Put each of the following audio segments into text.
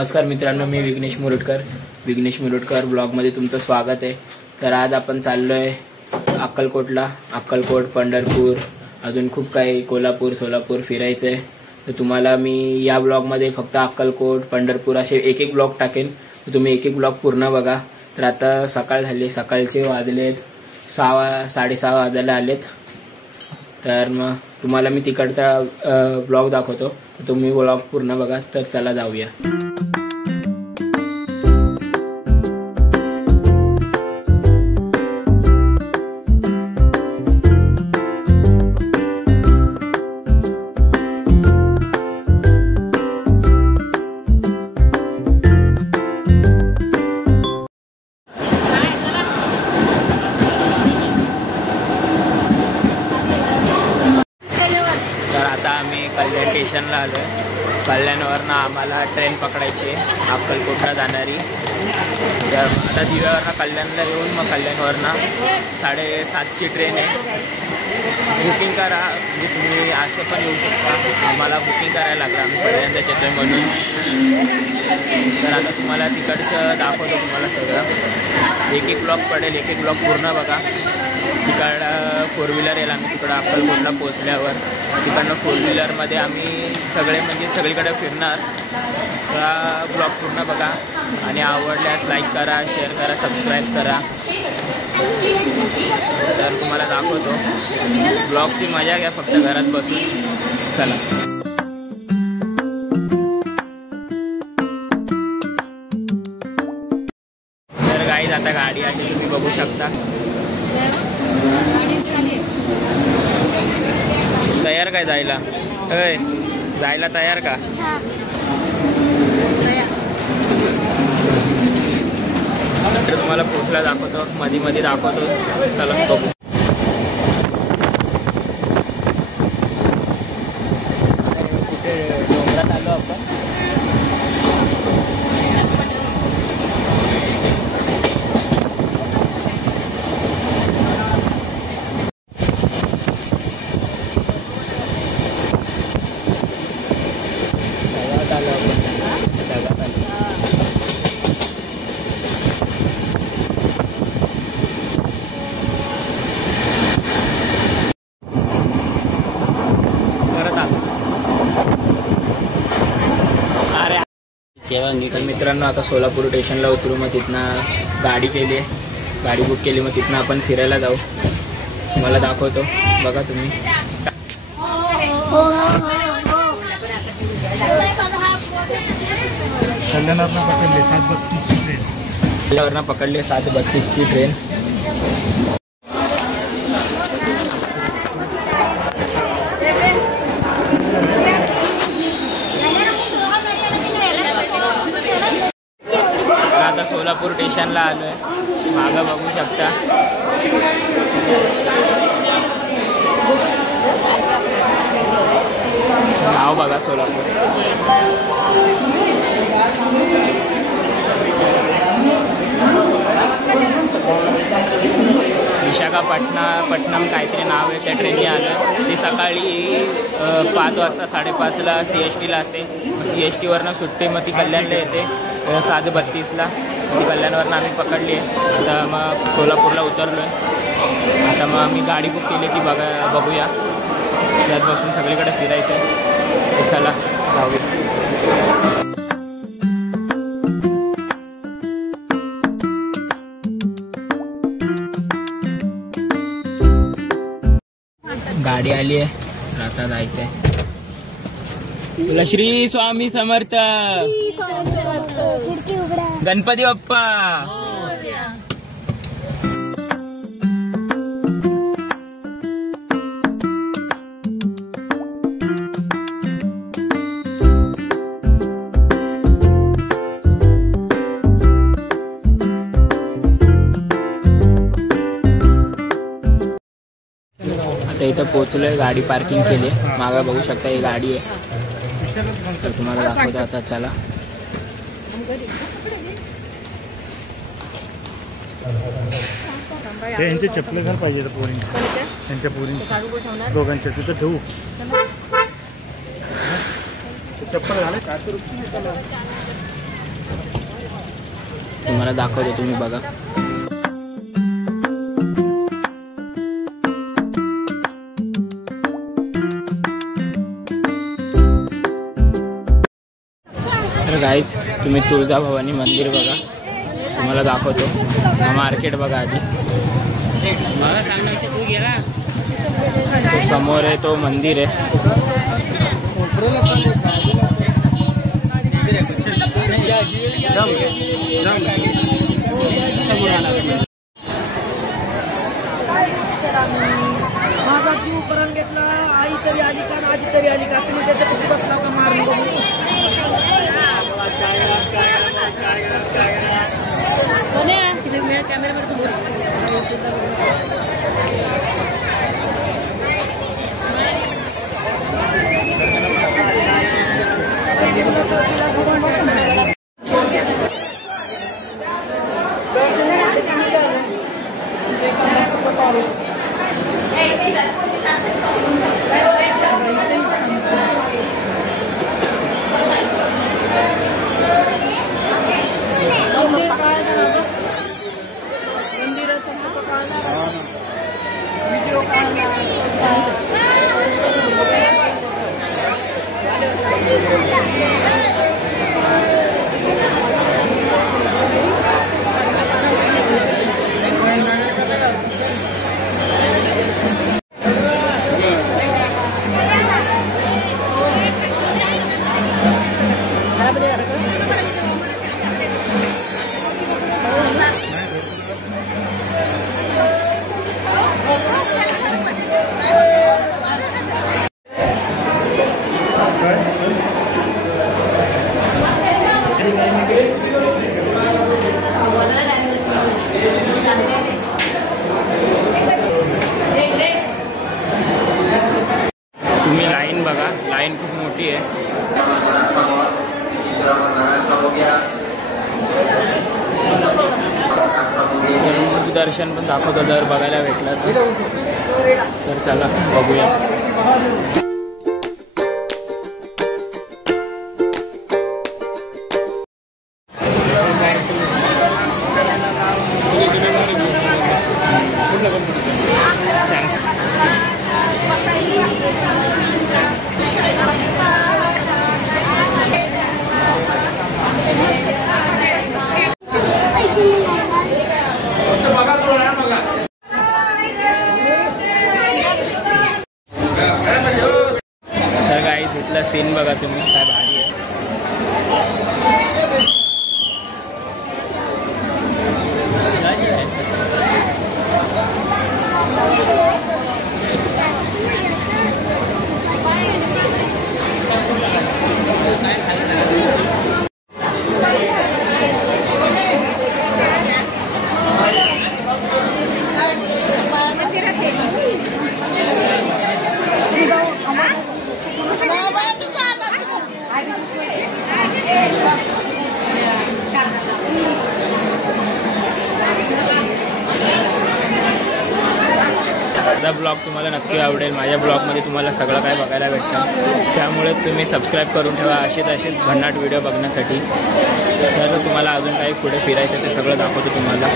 नमस्कार मित्रांनो, मी विघ्नेश मुरुडकर ब्लॉगमध्ये तुमचं स्वागत आहे। तर आज आपण चाललोय अक्कलकोटला। अक्कलकोट, पंढरपूर, अजून खूप काही कोल्हापूर, सोलापूर फिरायचं आहे। तर तुम्हाला मी या ब्लॉगमध्ये फक्त अक्कलकोट, पंढरपूर असे एक एक ब्लॉग टाकेन, तर तुम्ही एक एक ब्लॉग पूर्ण बघा। तर आता सकाळ झाली, सकाळचे वाजलेत 6:30 वाजायला आलेत। तर मग तुम्हाला मी तिकडचा ब्लॉग दाखवतो, तर तुम्ही ब्लॉग पूर्ण बघा। तर चला जाऊया। कल्याण स्टेशनला आलो आहे। कल्याणवरनं आम्हाला ट्रेन पकडायची आहे अक्कलकोटला जाणारी। तर आता दिव्यावरनं कल्याणला येऊन मग कल्याणवरनं 7:30ची ट्रेन आहे। बुकिंग करा, तुम्ही असं पण येऊ शकता। आम्हाला बुकिंग करायला लागलं, आम्ही पहिल्यांदाच येतोय म्हणून। तर आता तुम्हाला तिकडचं दाखवतो, तुम्हाला सगळं एक एक ब्लॉग पडेल, एक एक ब्लॉग पूर्ण बघा। तिकडं 4 व्हीलर येईल, आम्ही तिकडं अक्कलकोटला पोचल्यावर तिकडनं 4 व्हीलरमध्ये आम्ही सगळीकडे फिरणार। ब्लॉग पूर्ण बघा आणि आवडल्यास लाईक करा, शेअर करा, सबस्क्राईब करा। तर तुम्हाला दाखवतो, ब्लॉगची मजा घ्या फक्त घरात बसून। चला। तर गाईज आता गाडी आली, तुम्ही बघू शकता। तयार काय जायला? जायला तयार का? तर तुम्हाला पोचला दाखवतो, मध्ये दाखवतो। चला बघू। कुठे डोंगरात आलो आपण। तर मित्रांनो, आता सोलापूर स्टेशनला उतरू, मग तिथनं गाडी बुक केली, मग तिथनं आपण फिरायला जाऊ। तुम्हाला दाखवतो, बघा तुम्ही। कल्याणवरनं पकडली 7:32ची ट्रेन। आता सोलापूर स्टेशनला आलो आहे, मागं बघू शकता। नाव बघा, सोलापूर। विशाखापट्टणम काहीतरी नाव आहे त्या ट्रेनने आलं। ती सकाळी 5 वाजता 5:30ला CSTला असते। CSTवरनं सुट्टी, मग ती कल्याणला येते 7:32ला। ती कल्याणवरनं आम्ही पकडली आहे। आता मग सोलापूरला उतरलो आहे। आता मग आम्ही गाडी बुक केली, ती बघूया। त्यात बसून सगळीकडे फिरायचं आहे। चला जाऊया। गाडी आली आहे, आता जायचंय। तुला श्री स्वामी समर्थ, गणपती बाप्पा। आता इथं पोहोचलोय, गाडी पार्किंग केली। मागं बघू शकता, ही गाडी आहे। तर तुम्हाला दाखवतो आता। चला। यांचे चप्पल घर पाहिजे त्यांच्या पोरींचे दोघांच्या तिथं ठेवू चप्पल झाले 400 रुपये तुम्हाला दाखवतो, तुम्ही बघा. तर गाईज तुम्ही तुळजाभवानी मंदिर बघा, तुम्हाला दाखवतो. हा मार्केट बघा आधी. मला सांगायचं तू गेला. समोर आहे तो मंदिर आहे. माझा जीव करून घेतला. आई तरी आली का, आजी तरी आली का, तुम्ही त्याच्यापाशी बसला का मारून बघू. तुम्ही लाईन बघा, लाईन खूप मोठी आहे. दर्शन पण दाखवतो जर बघायला भेटलं तर चला बघूया. तर गाईस इथला सीन बघा तुम्ही, काय भारी आहे. माझा ब्लॉग तुम्हाला नक्की आवडेल. माझ्या ब्लॉगमध्ये तुम्हाला सगळं काय बघायला भेटतं, त्यामुळे तुम्ही सबस्क्राईब करून ठेवा असेच भन्नाट व्हिडिओ बघण्यासाठी. तर तुम्हाला अजून काही पुढे फिरायचं ते सगळं दाखवतो तुम्हाला.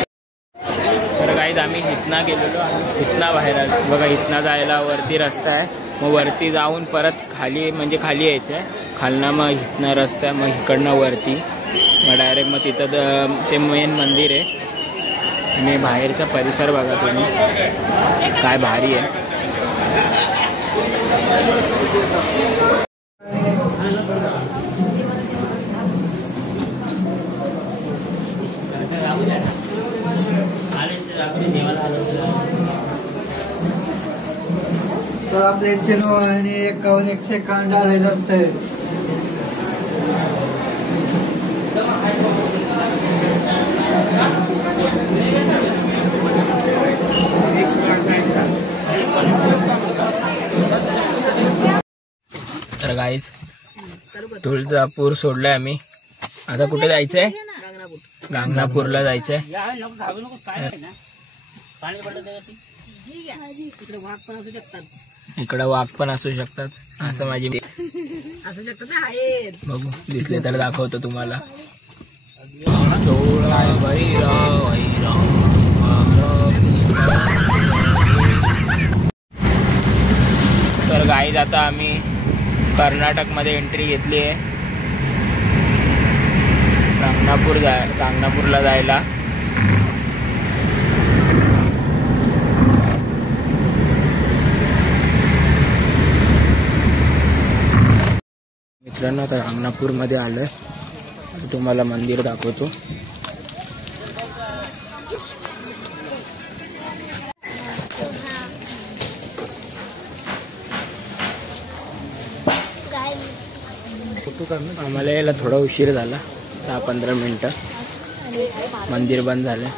तर गाईज आम्ही हितना गेलेलो, हितना बाहेर आलो बघा. हितना जायला वरती रस्ता आहे, मग वरती जाऊन परत खाली म्हणजे खाली यायचं आहे. खालना मग हितना रस्ता आहे, मग इकडनं वरती मग डायरेक्ट मग तिथं ते मेन मंदिर आहे. आणि बाहेरचा परिसर बघा तुम्ही, काय भारी आहे. तर आपले चेनो आणि 51 सेकंद डाळायचं असतंय. तर गाईज तुळजापूर सोडलंय आम्ही. आता कुठे जायचंय? गांगनापूरला जायचंय. इकडे वाघ पण असू शकतात असं माझी बघू, दिसले तर दाखवतो तुम्हाला. डोळा वैरा वैरा तर गाईज आता आम्ही कर्नाटकमध्ये एंट्री घेतली आहे गांगनापूरला जायला. मित्रांनो आता गांगनापूरमध्ये आलोय, तुम्हाला मंदिर दाखवतो. आम्हाला यायला थोडा उशीर झाला, 10-15 मिनटं. मंदिर बंद झालं.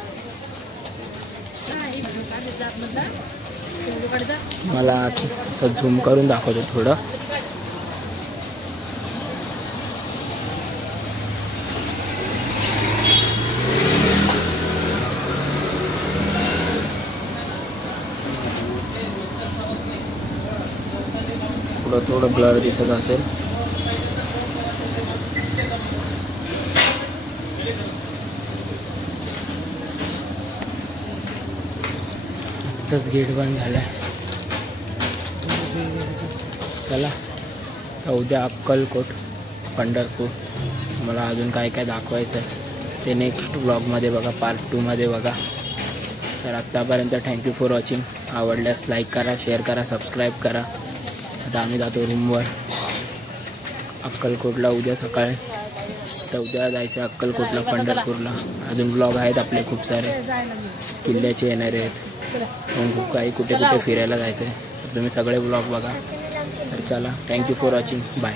मला असं झूम करून दाखवतो थोडं. थोडं ब्लर दिसत असेल. आत्ताच गेट बंद झालाय. चला उद्या अक्कलकोट, पंढरपूर. मला अजून काय काय दाखवायचं आहे ते नेक्स्ट ब्लॉगमध्ये बघा, पार्ट 2 मध्ये बघा. तर आत्तापर्यंत थँक्यू फॉर वॉचिंग. आवडल्यास लाईक करा, शेअर करा, सबस्क्राईब करा. आता आम्ही जातो रूमवर अक्कलकोटला उद्या सकाळी. तर उद्या जायचं अक्कलकोटला, पंढरपूरला. अजून ब्लॉग आहेत आपले खूप सारे, किल्ल्याचे येणारे आहेत. पण खूप काही कुठे कुठे फिरायला जायचं आहे. तर तुम्ही सगळे ब्लॉग बघा. तर चला, थँक्यू फॉर वॉचिंग. बाय.